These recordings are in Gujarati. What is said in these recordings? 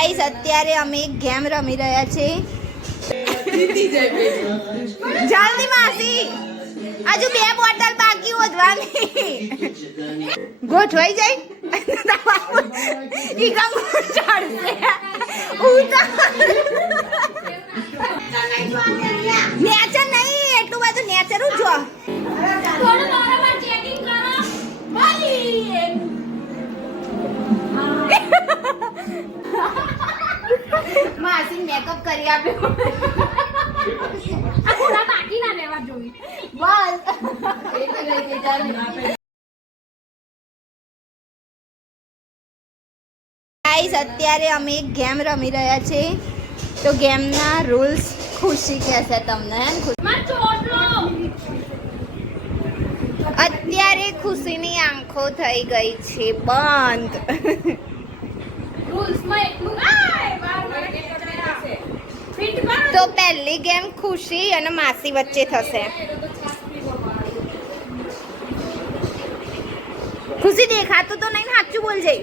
ગાઈસ અત્યારે અમે એક ગેમ રમી રહ્યા છીએ. જલ્દી માસી, હજુ 2 બોટલ બાકી હોદવાની. ગોઠવાઈ જાય ઈ કામ ચડશે. નેચર નહીં, એટલું બધું નેચર જ જો. માસી મેકઅપ કરી આપ્યો. બાકી ના રહેવા જોઈએ બસ. ગાઈસ અત્યારે અમે એક ગેમ રમી રહ્યા છીએ. તો ગેમના રૂલ્સ ખુશી કહેશે તમને. અત્યારે ખુશીની આંખો થઈ ગઈ છે બંધ. તો પહેલી ગેમ ખુશી અને માસી વચ્ચે થશે. ખુશી દેખાતું તો નહીં, સાચું બોલ જઈ.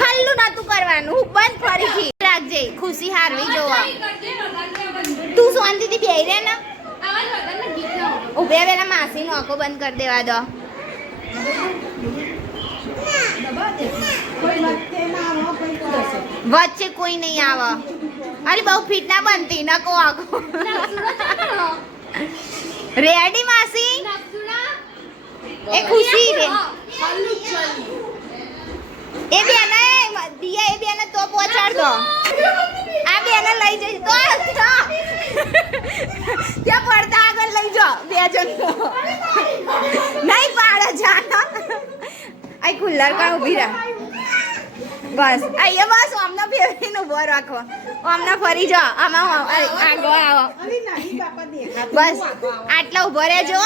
ખલ્લું નતું કરવાનું, હું બંધ ફરીથી રાખજે. ખુશી હારવી જોવા. તું શાંતિથી બેહી રહે ને. ઉભે વેલા માસી નો આંખો બંધ કરી દેવા દો. વચ્ચે કોઈ નહીં આવે. અરે બહુ ફીટ ના બનતી ના કો આખો. રેડી માસી? એ ખુશી રે એ બેને દિયા, એ બેને તો પહોંચાડ દો. આ બેને લઈ જઈ તો ત્યાં પડતા આગળ લઈ જાઓ. 2 જણ નહીં પાડે જાના. આ ખુલ્લર કા ઊભી રહે બસ. અહીંયા બસ આમના ફેવરીને ઊભો રાખો. આમના ફરી જાઓ. આમાં આગળ આવો બસ. આટલા ઊભો રહેજો,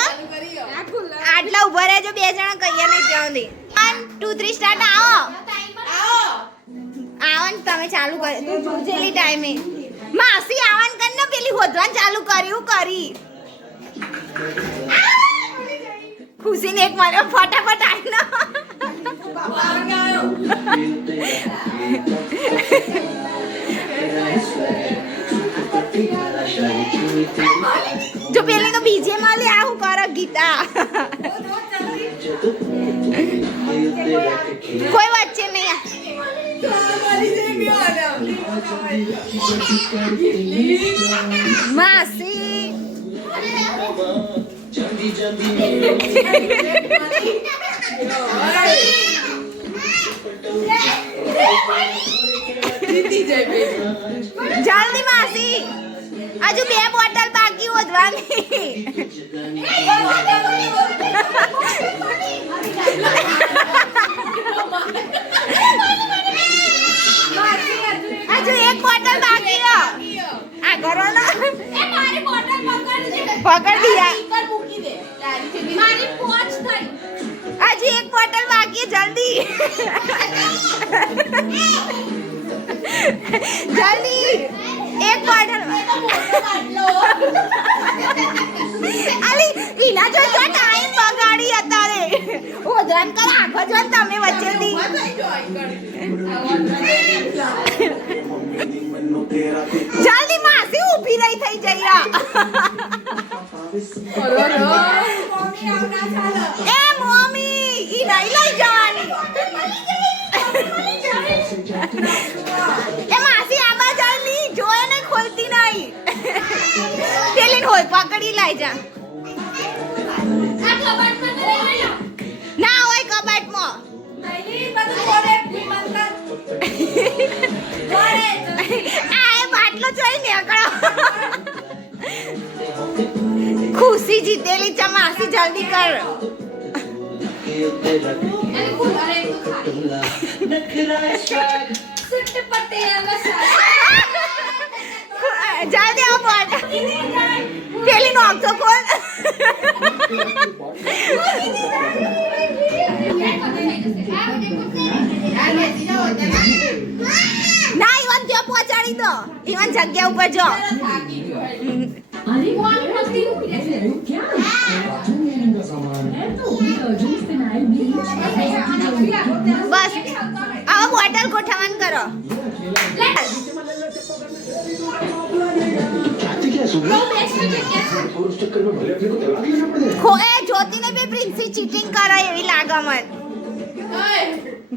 આટલા ઊભો રહેજો. 2 જણા કહીએ નહીં ત્યાં સુધી. 1 2 3 સ્ટાર્ટ. આવો આવો ને તમે ચાલુ કરી. તું જોજેલી ટાઈમે માસી આવન કર ને પેલી હોદવાન ચાલુ કર્યું કરી. ખુશીને એક માર્યો ફટાફટ આવીને. જો પેલી તો બીજે માલી આવું કરે ગીતા. કોઈ વચ્ચે નહીં. માસી જલ્દી માસી, હજુ 2 બોટલ બાકી હોદવાની. હજુ 1 બોટલ બાકી. આ કરો ને. પકડ દિયા. હજુ 1 બોટલ બાકી. જલ્દી જલ્દી 1 બોટલ. અલી વિના જો ટાઈમ બગાડી અત્યારે. ઓધન કર આખો જો તમે વચ્ચેથી. જલ્દી માસી ઊભી રહી થઈ જઈ. એ મમ્મી ઈ નહીં લઈ જવાની. એ માસી આમાં જલ્દી જોયે ને ખોલતી નહીં. પેલી હોય પકડી લઈ જા. ના હોય કબાટમાં. આ બાટલો જોઈ નીકળો. ખુશી જીતેલી છે માસી, જલ્દી કર. જલ્દી આવો. પેલી નો આપતો કોણ. ના ઈવન ત્યાં પહોંચાડી દો. ઈવન જગ્યા ઉપર જો. બસ આવો બોટલ ગોઠવણ કરો જ્યોતિને બી પ્રિન્સી ચીટિંગ કરે એવી લાગે મને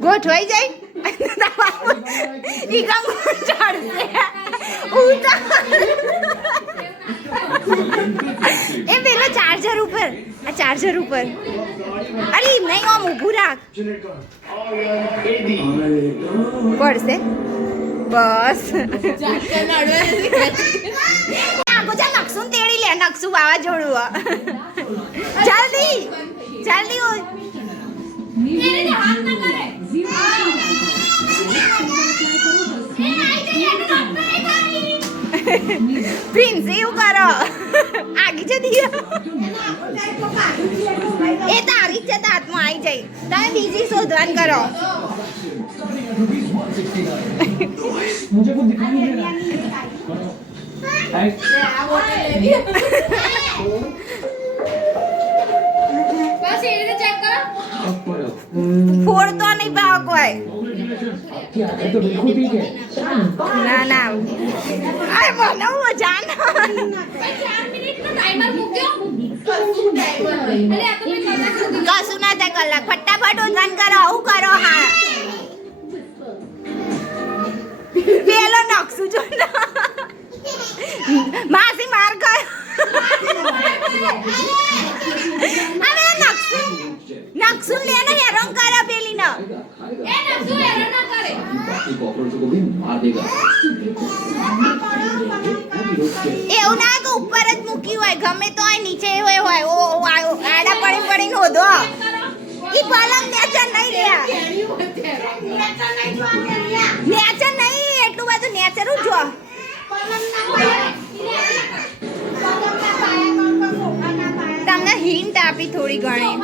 ગોઠવાઈ જાય ઈ કામ ચડશે એ પેલો ચાર્જર ઉપર આ ચાર્જર ઉપર અરે નહીં આમ ઊભું રાખ પડશે બસ નકશું તેડી લે નકશું વાવાઝોડું જલ્દી જલ્દી પ્રિન્સ એવું કરો આગી જતી એ તારી જ છે હાથમાં આવી જાય તમે બીજી શોધવાન કરો मुझे कुछ दिखाई नहीं दे ફોડ તો નહીં પાવ કોઈ तो बिल्कुल ठीक है ના ના અરે બનાવો જાન કશું ના થાય કલાક ફટાફટ ઉધાન કરો આવું કરો હા પેલો નકશું જો માસી માર કર હવે નકશું લેને હેરાન કરે પેલી ન એ નકશું હેરાન ના કરે बाकी कॉकरोचों को भी मार देगा એવું ના કે ઉપર જ મૂકી હોય ગમે તો હોય નીચે હોય ઓ આડા પડી પડીને હોદો ઈ પલંગ નેચર નહીં રહ્યા નેચર નહીં એટલું બધું નેચર જ જો તમને હિન્ટ આપી થોડી ઘણી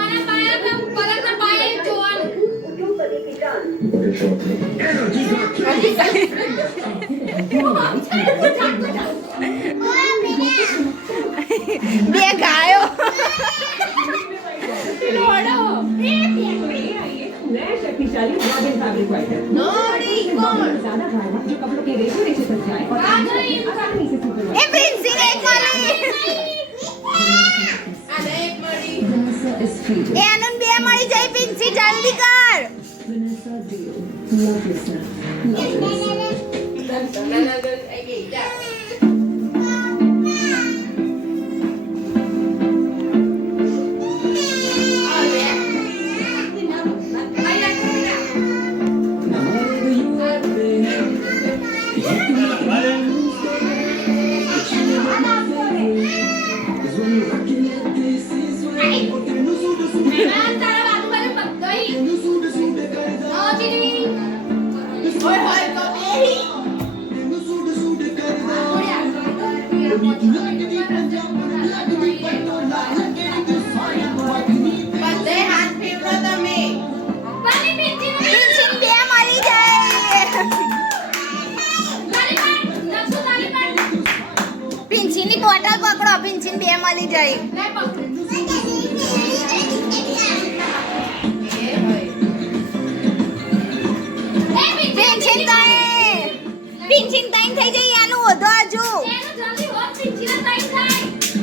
બે ગાયો शक्तिशाली मॉडर्न फैब्रिक वाइटर ज्यादा गाढ़ा जो कपड़ों के रेशे रेशे तक जाए और आसानी से सूखने એ પ્રિન્સી ને એક મળી Vanessa is free. એ આનંદ બે મળી જાય પ્રિન્સી જલ્દી કર Vanessa Dio. Love listener. પિંચીની બોટલ પકડો પિંચીન બે મળી જાય પિંચીન તાઈન થઈ જાય આનું વધો હજુ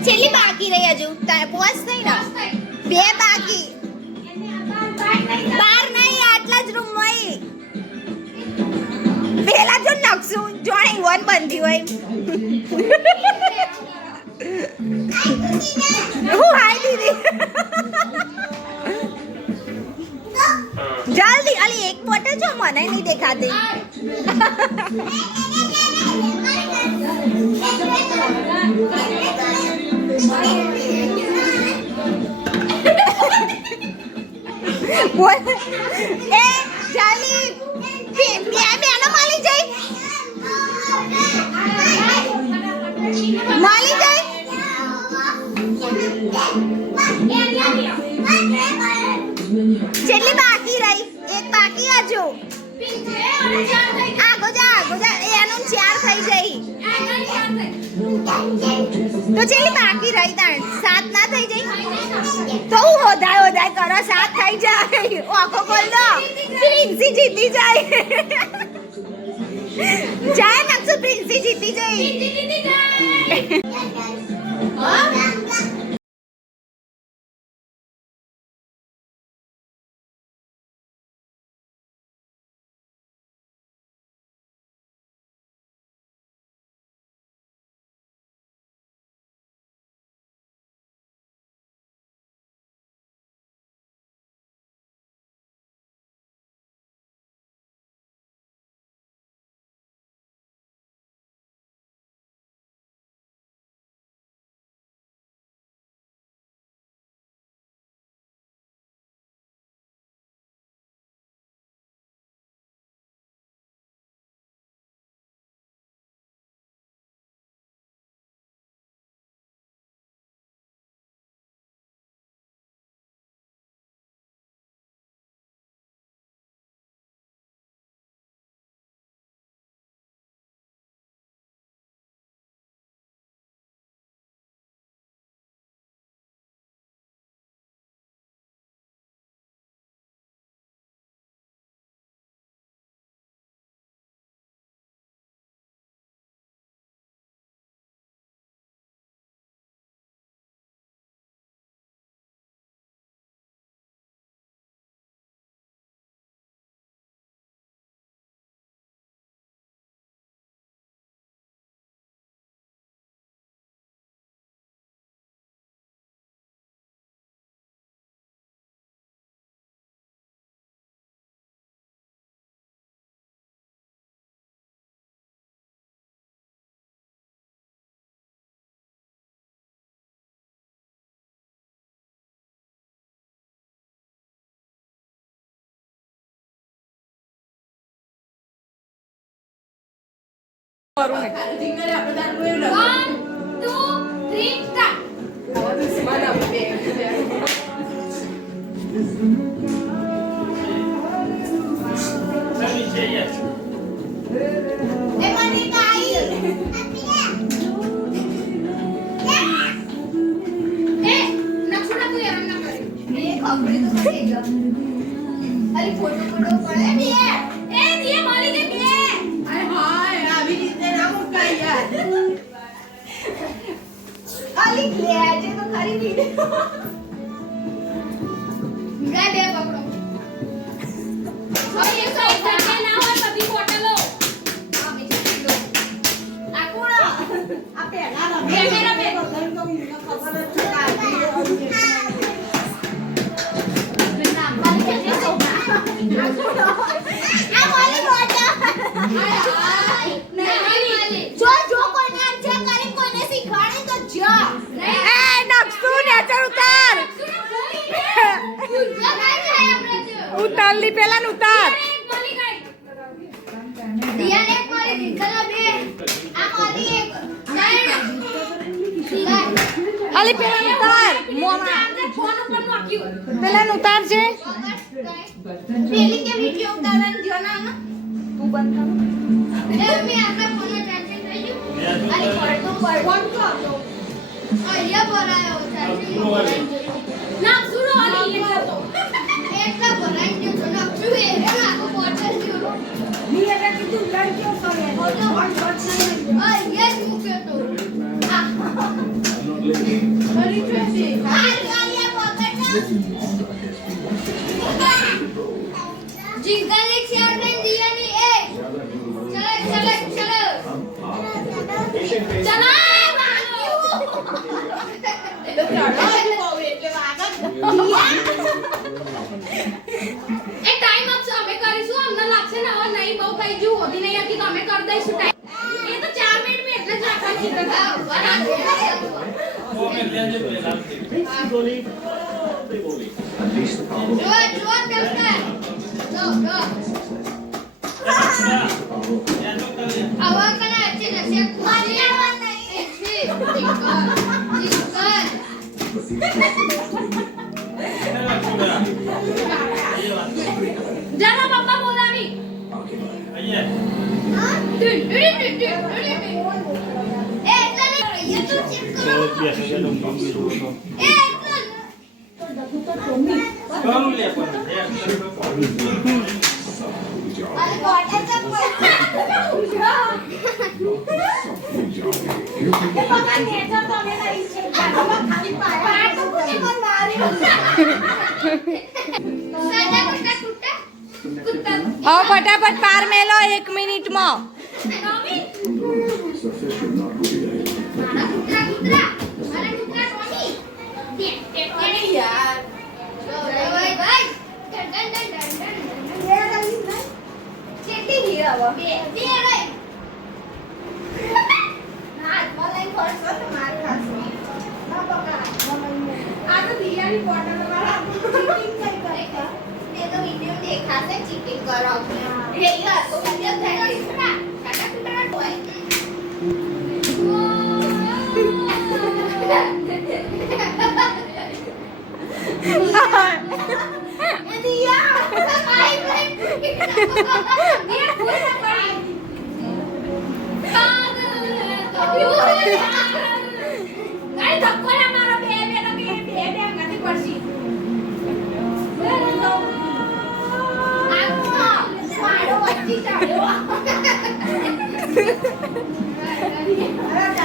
છેલ્લી બાકી રહી હજુ પોસ થઈ ને બે બાકી બાર નહીં આટલા જ રૂમ હોય પેલા જો નકશું જોણે વન બનતી હોય હું હાઈ દીદી જલ્દી અલી એક બોટલ જો મને નહીં દેખાતી બોલ એ જલ્દી બે બેનો મળી જાય મળી જાય છેલ્લી બાકી રહી એક બાકી હજુ આગો જા એનું 4 થઈ જઈ તો છેલ્લી બાકી રહી તાણ 7 ના થઈ જઈ તો હું હોદાય કરો 7 થઈ જાય આખો બોલ દો પ્રિન્સ પ્રિન્સી જીતી જાય જાય નક્ષુ પ્રિન્સી જીતી જાય ઉતારલી પેલા ઉતાર અલી પેલા ઉતાર પેલા ઉતાર છે પેલી કે વિડિયો ઉતારવાનું જો ના તું બંધ કર એ મે આપણા ફોન માં ચાર્જિંગ થઈ ગયું અલી પડતો ફોન તો આપો અહીંયા ભરાયો ચાર્જિંગ ના સુનો અલી એટલા ભરાઈ ગયો તો ના છુએ એના કો બોટલ ગયો ની એટલે કીધું લડક્યો કરે ઓલો વન શોટ નહીં આ યસ મૂક્યો તો અલી ટ્રેસી આલિયા પકડ जिंगल चैरमैन दिया नहीं ए चलो चलो चलो एक टाइम अब અમે કરીશું અમને લાગશે ને હવે નહીં બહુ કઈ જો હોતી નહીં હતી તો અમે કરી દઈશું ટાઈમ એ તો 4 મિનિટ में એટલે જ રાખવાની છે જો ચલતા આવા કલા છે ને છે મારવા નહીં છે જરા પપ્પા બોલાવી અહીંયા હા એ એટલે નહીં YouTube ચેક કરો એ એટલે ફટાફટ પાર મેલો 1 મિનિટમાં. ચીટિંગ કરો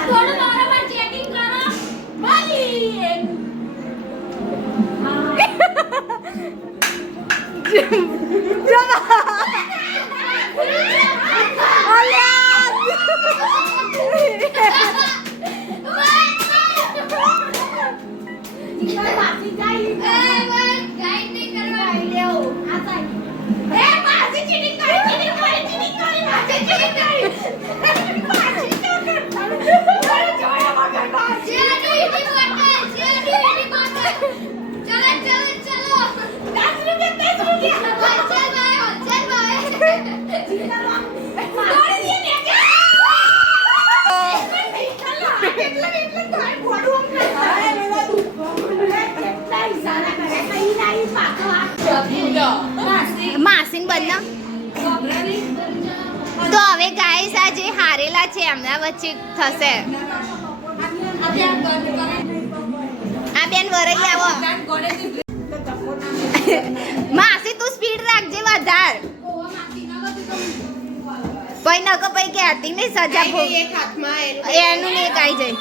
થોડું બરાબર ચેકિંગ કરો બોલી માસીન બંને તો હવે ગાઈસ આ જે હારેલા છે એમના વચ્ચે થશે. આ બેન વરઈ આવો. માસી તું સ્પીડ રાખજે વધાર. કોઈ નકો પઈ કે હતી ને સજા ભોગ એનું ને કાઈ જાય.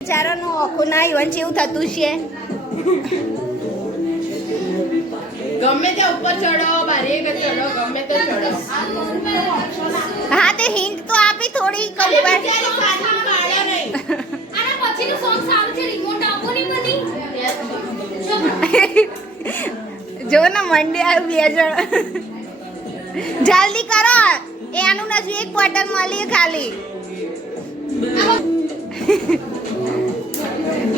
બિચારાનું આખું ના ઈવન જેવું થતું છે. ગમે તે ઉપર ચડો બારે ચડો ગમે તે ચડો. હા તે હિંટ તો આપી થોડી કમ્પેર. આના પછીનું સોંગ સારું છે રિમોટ આપો ની બધી જો ને મંડી આવ્યું 2 જણ. જલ્દી કરો એનું નથી એક બોટલ મળી ખાલી.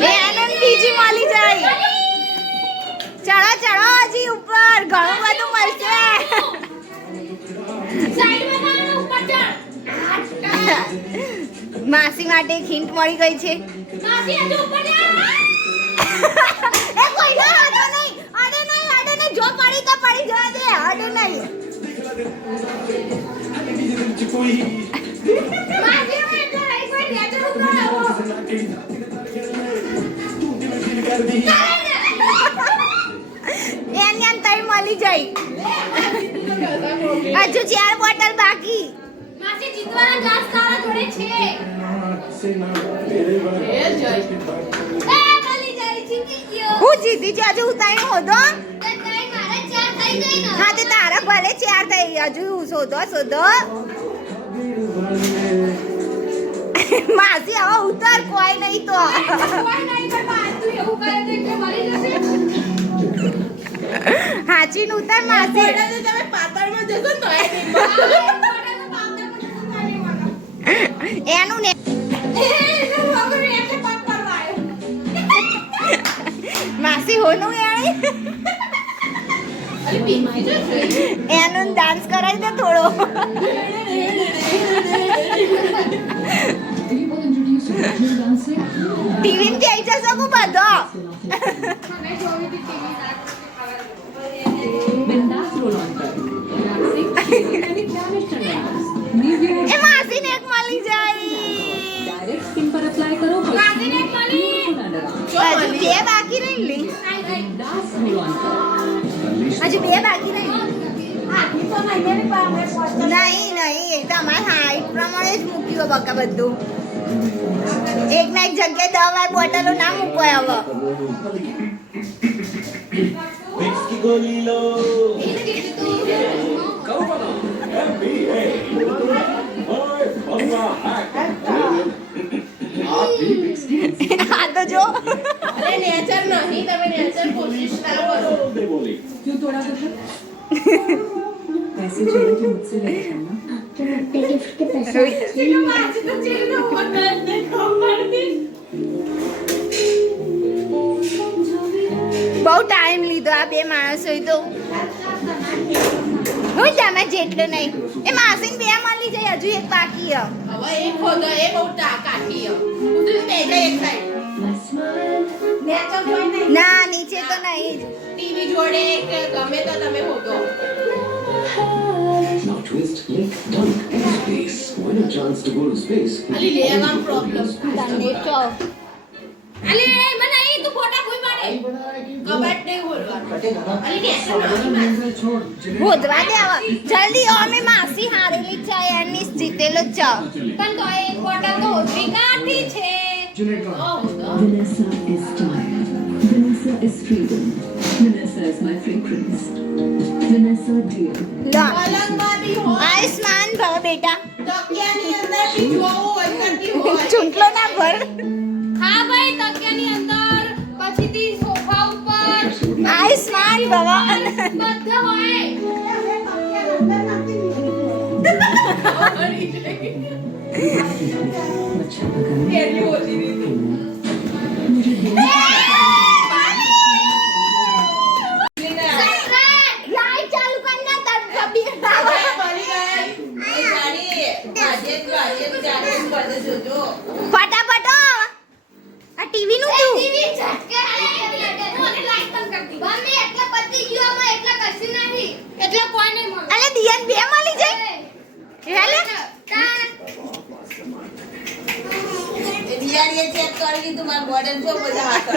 એનું બીજી મળી જાય. ચડો ચડો હજી ઉપર ઘણું બધું મળશે. સાઈડમાં ના ઉપર ચડ માસી માટે એક હિન્ટ મળી ગઈ છે. માસી હજુ ઉપર જા એ કોઈનો આડો નહીં જો પડી તો પડી જવા દે. આડો નહીં માસી હું એટલે રહી કોઈ નેચર ઉપર આવો એની અંતર મળી જાય. હજુ 4 બોટલ બાકી. માસી જીતવાના ચાન્સ તારા જોડે છે એ મળી જાય જીતી ગયો હું જીતી છે હજુ ઉતારી હોદો. તો તાઈ મારા 4 થઈ ગઈ ને હા તે તારા ભલે 4 થઈ હજુ શોધો માસી હવે ઉતાર કોઈ નહીં તો. કોઈ નહીં પણ તું એવું કરે તો કે મળી જશે હાચી નું ઉતાર માસી. તમે પાતળમાં જશો ને તો એ નહીં. એનું ને માસી હોનું યાણી અરે બીજી જશે એનું ડાન્સ કરાવી દે થોડો ટીવી ને જઈ જશો કો બધો बिंदास रोल ऑन कर क्लासिक एंड प्लानिश टर्नआउट्स नीविया એ માસીને એક મળી જાય डायरेक्ट स्किन पर अप्लाई करो मासीने एक मली। હજુ બે બાકી રહી લી बिंदास रोल ऑन कर હજુ બે બાકી રહી નહીં નહીં તમારે હાઈટ પ્રમાણે જ મૂક્યું બકા બધું એક ના એક જગ્યાએ દવા બોટલો ના મૂકવાય હવે विक्स की गोली लो આ તો જો અરે નેચર નહીં તમે નેચર કોશિશ ના કરો बोली क्यों तोड़ा था ऐसे चलो जो मुझसे ले जाना બહુ ટાઈમ લીધો આ બે માણસોએ તો હું તમે જેટલું નહીં એ માસીને બે મળી જાય હજુ એક બાકી હ હવે એક હોગા એ બહુ કાઠી ઉતરી બે જાય એક સાઈડ ના નીચે તો નહીં જ ટીવી જોડે કે ગમે તો તમે હોગો Now twist, link, dunk, and space. Win a chance to go to space. Ali લેવામાં પ્રોબ્લેમ તને ચો અલે મને ઈ તું ફોટા કોઈ પાડે કબાટ નહીં ખોલવાનું અલી નેચર નહીં ગોધવા દે હવે જલ્દી અમે માસી હારેલી છે એની જીતેલો જ છે પણ તો એ ફોટા તો હોતી કાઠી છે Vanessa is time. Vanessa is freedom. Vanessa is my fragrance. Vanessa dear. લો પલંગમાં બી હોય આયુષ્માન ભવ બેટા તકિયાની અંદર બી જોવું હોય કરતી હોય ચૂંટલો ના ભર હા ભાઈ તકિયાની અંદર પછીથી સોફા ઉપર આયુષ્માન ભવ બધા હોય अच्छा लगा કેટલી ઓછી રીતે मुझे લાઈટ ચાલુ કર ના તર જબી ફટાફટ આ ટીવી નું તું ટીવી ઝટકે મને લાઈક પણ કરતી મમ્મી એટલે પતી ગયો અમે એટલે કશું નથી એટલે કોઈ નહીં મળે અલે દિયન બે મળી જાય હેલે બિયારીએ ચેક કરી લીધું મારું બોર્ડર જો બધા હાથ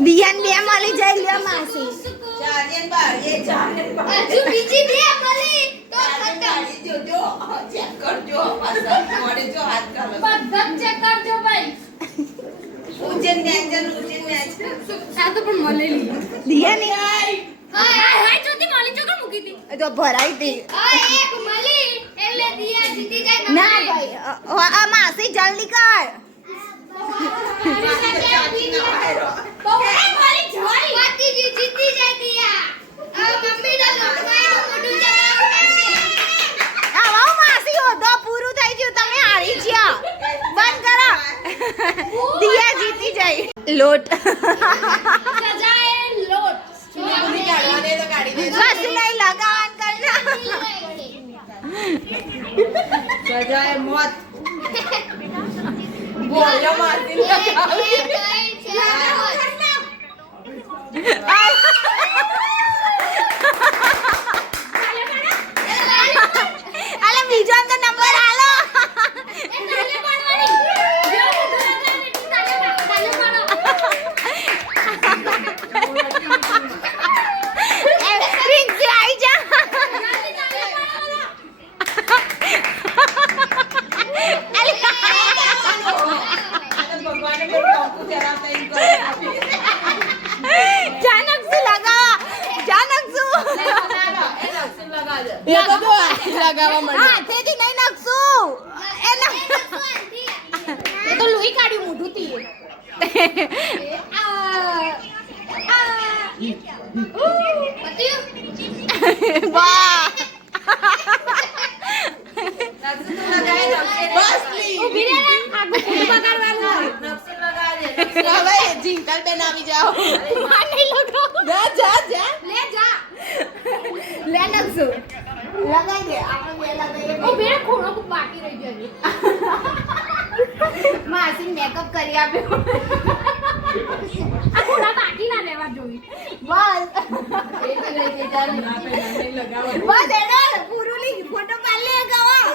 દિયન બે મળી જાય લ્યો માસી ચાર્જર બાર એ ચાર્જર બાર હજુ બીજી બે મળી તો ગાડી જોજો ચેક કરજો પાછળ મોડે જો હાથ કાઢો બધા ચેક કરજો ભાઈ ઉજન નેજન આ તો પણ મળેલી દિયન હાય જોતી મળી ચોકર મૂકી હતી તો ભરાઈ દે એક મળી એટલે દિયા જીતી જાય ના ભાઈ આ માસી જલ્દી કર તો એ મળી જોઈ વાતીજી જીતી જાય દિયા મમ્મી તો લોટવાય મોઢું જગાવું પડશે આવો માસી હોદો પૂરું થઈ ગયું તમે હારી ગયા બંધ કરો દિયા જીતી જાય લોટ સજાએ લોટ બધી કાઢવા દે તો કાઢી દે બસ નહીં લગાવન કરના સજાએ મોત બોલ્યો મારતી લગાવી અલે બીજો તો નંબર આલો પ્રિન્સી આઈ જા ભગવાને મેં ટોપુ ચરાવતા ઈ કરે જાનકસુ લગાવા જાનકસુ એ તો જો લગાવવા મળે હાથેથી નહીં નાખશું એ તો લોહી કાઢ્યું મોઢું થી વાહ બસ લી. ઊભી રહે ને આગળ ફૂલ બગાડવાનું હવે જિંકલ બેન આવી જાઓ. જા જા જા. લે જા લે નકશો લગાઈ દે આપણે બે લગાઈએ ઊભી રહે ખોડો ખૂબ બાકી રહી ગયો હજી. માસી મેકઅપ કરી આપ્યો આ ખોડા બાકી ના લેવા જોઈએ બસ નહીં લગાવો. બસ એનો પૂરું લી ફોટો પાડી લે ગવા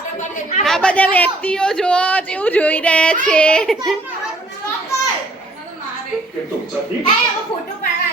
આ બધા વ્યક્તિઓ જો જેવું જોઈ રહ્યા છે. એ ફોટો પાડવા